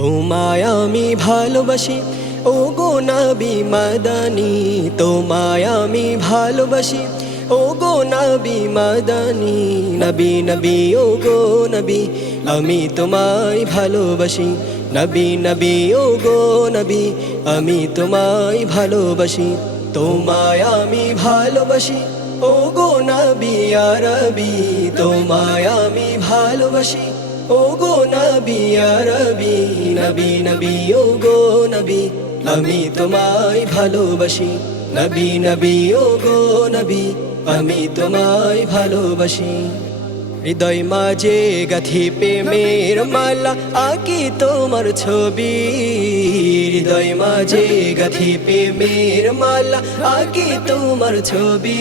তোমায় আমি ভালোবাসি। ও গো নাবি মাদানি, তোমায় আমি ভালোবাসি। ও গো নাবি মাদানি, নবী নবী ও গো নবী, আমি তোমায় ভালোবাসি। নবী নবী ও গো নবী, আমি তোমায় ভালোবাসি। তোমায় আমি ভালোবাসি। ও গো নবী আরবি, তোমায় আমি ভালোবাসি। ও গো নবী আরবি নবী নবী ও গো নবী, আমি তোমায় ভালোবাসি। নবী নবী ও নবী, আমি তোমায় ভালোবাসি। হৃদয় মাঝে গাথি প্রেমের মালা আকি তোমার ছবি। হৃদয় মাঝে গাথি প্রেমের মালা আকি তোমার ছবি।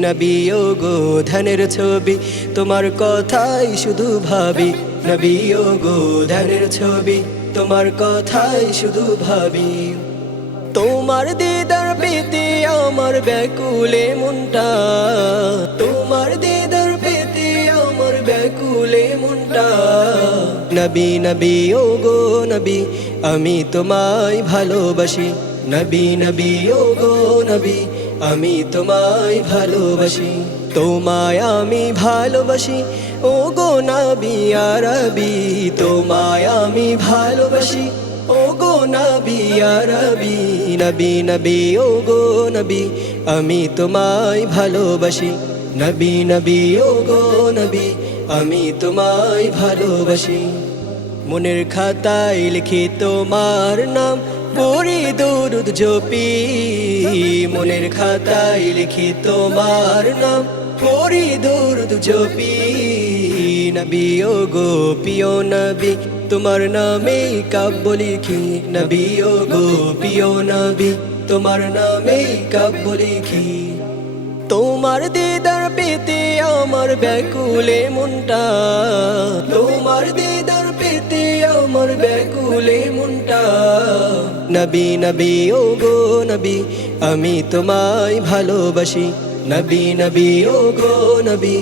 নবী ও গো, ধনের ছবি, তোমার কথাই শুধু ভাবি। নবী ও গো, ধনের ছবি, তোমার কথাই শুধু ভাবি। তোমার দিদার পেতে আমার ব্যাকুলে মনটা। নবী নবী ও গো নবী, আমি তোমায় ভালোবাসি। নবী নবী ও গো নবী, আমি তোমায় ভালোবাসি। তোমায় আমি ভালোবাসি ও গো নবী আরবি, তোমায় আমি ভালোবাসি ও গো নবী আরবি। নবী নবী ও গো নবী, আমি তোমায় ভালোবাসি। নবী নবী ও গো নবী আমি তোমায় ভালোবাসি। মনের খাতায় লিখি তোমার নাম। পড়ি দরুদ জপি। মনের খাতায় লিখি তোমার নাম। পড়ি দরুদ জপি। নবী ও গো পিও নবী, তোমার নামে কাব্য লিখি। নবী ও গো তোমার নামে কাব্য লিখি। তোমার দিদার পেতে আমার ব্যাকুলে মনটা। তোমার দিদার পেতে আমার ব্যাকুলে মনটা। নবী নবী ও গো নবী, আমি তোমায় ভালোবাসি। নবী নবী ও গো নবী,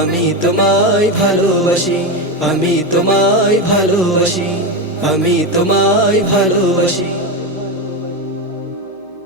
আমি তোমায় ভালোবাসি। আমি তোমায় ভালোবাসি, আমি তোমায় ভালোবাসি।